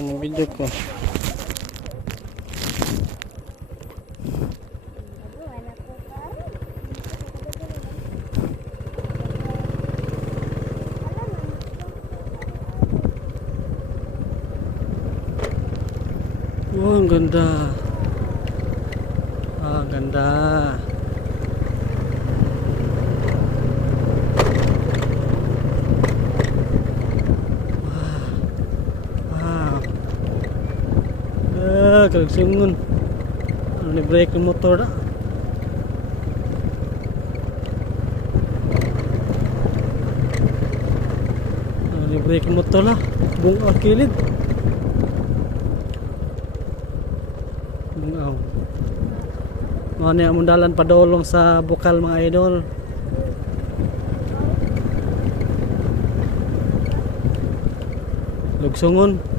Yung video ko. Oh, ang ganda. Ah, ang ganda. Kalagsungon. Ano ni brake ng motor na? Ano ni brake ng motor na? Bungaw kilid. Bungaw. Mga niya mundalan padolong sa bukal mga idol. Lugsungon.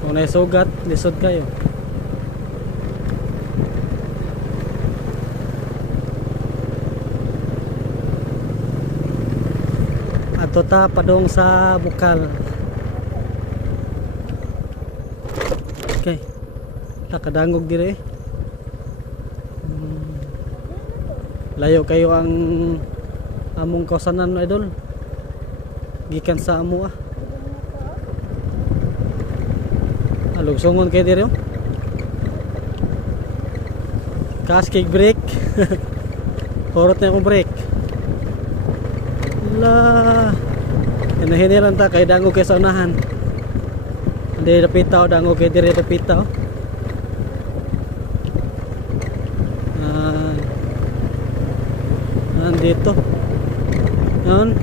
Kung naisugat, lisod kayo. Ato ta padong sa bukal. Okay. Nakadangog dire. Layo kayo ang among kausanan idol. Gikan sa amo ah. Lugsungon kayo dito. Kaskig brake. Korot na akong brake. La. Hinahiniran ta kay dango kay sa unahan. Hindi napita o dango kay diri napita o. Nandito. Yun.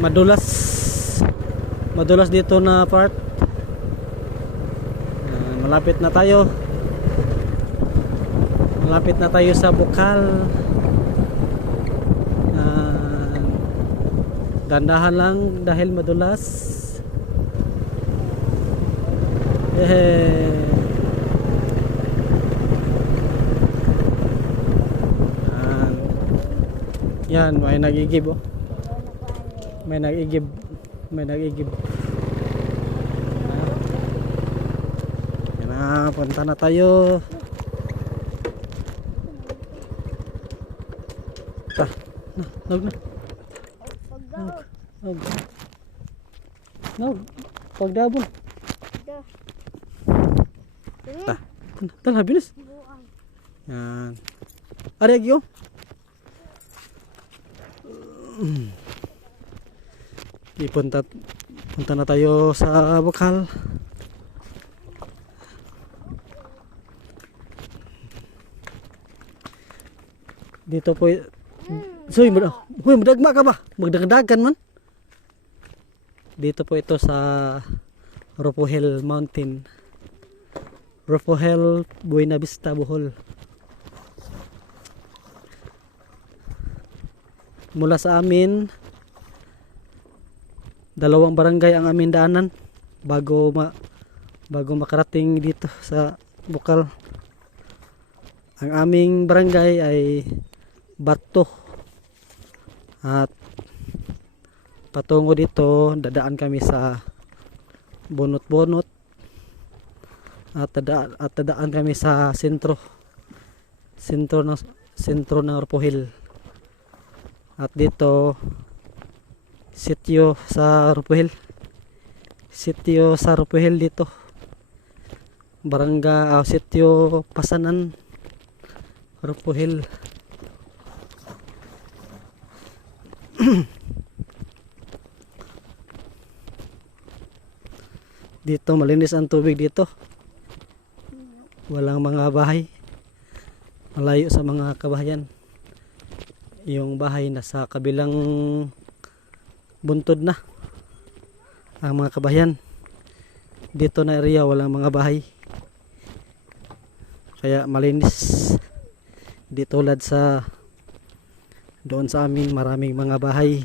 Madulas. Madulas dito na part. Malapit na tayo. Malapit na tayo sa bukal. Dandahan lang dahil madulas. Yan, may nag-igib oh. May nag-igib. May nag-igib. Punta na tayo. Nog na. Nog. Pagdabon. Tara, bilis. Yan. Ari agyo. Punta na tayo sa bukal. Dito po. Soy, madagma ka ba? Magdagdagan man. Dito po ito sa Ropohel Mountain. Ropohel, Buena Vista, Bohol. Mula sa amin, dalawang barangay ang amin daanan bago makarating dito sa bukal. Ang aming barangay ay Bato. At patungo dito, dadaan kami sa Bunot-Bunot. At dadaan kami sa sentro ng Ropohel. At dito sitio sa Ropohel. Sitio sa Ropohel dito. Barangay sitio Pasanan Ropohel. Dito malinis ang tubig dito. Walang mga bahay. Malayo sa mga kabahayan. Yung bahay nasa kabilang buntod na. Ang mga kabahayan. Dito na area walang mga bahay. Kaya malinis. Di tulad sa doon sa amin maraming mga bahay.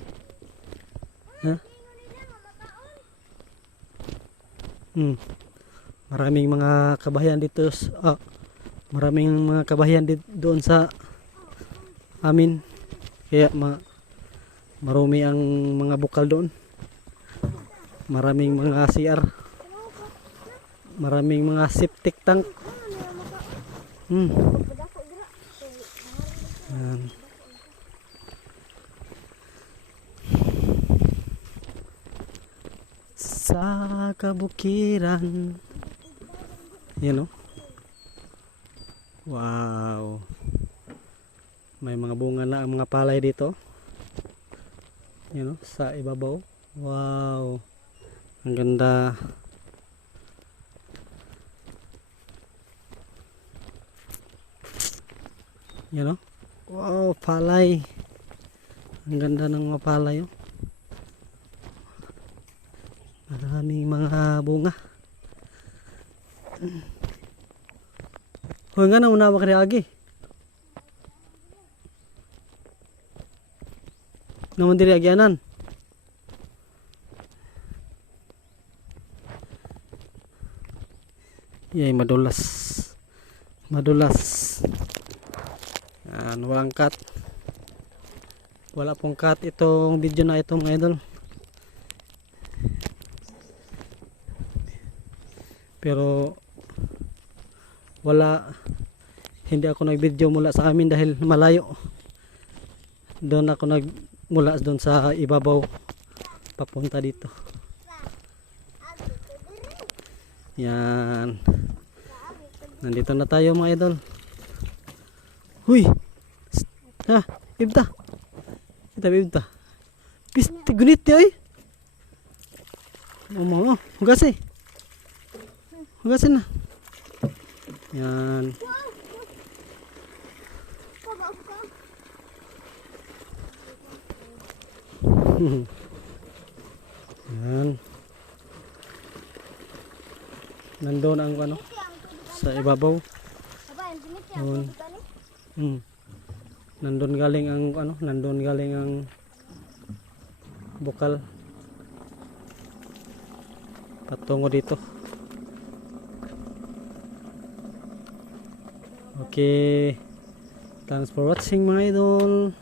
Maraming mga kabahayan dito. Maraming mga kabahayan doon sa amin. Kaya Marumi ang mga bukal doon. Maraming mga CR. Maraming mga septic tank. Yan. Sa kabukiran. Yan o. Wow. May mga bunga na ang mga palay dito. Yan o, sa ibabaw. Wow. Ang ganda. Yan o. Wow, palay. Ang ganda ng mga palay o. Maraming mga bunga. Hoy nga na una makariagi. Naman diri agyanan. Yay, madulas. Madulas. Yan, walang cut. Wala pong cut itong video na ito mga idol. Pero wala, hindi ako nag-video mula sa amin dahil malayo. Doon ako mula doon sa ibabaw papunta dito. Yan. Nandito na tayo mga idol. Huy! Ha, ibta. Ibta. Piste gunit niya eh. Oh, hugasin. Hugasin na. Yan. Yan. Nandoon ang ano sa ibabaw. Nandoon galing ang ano, nandoon galing ang bukal patungo dito. Okay. Thanks for watching mga idol.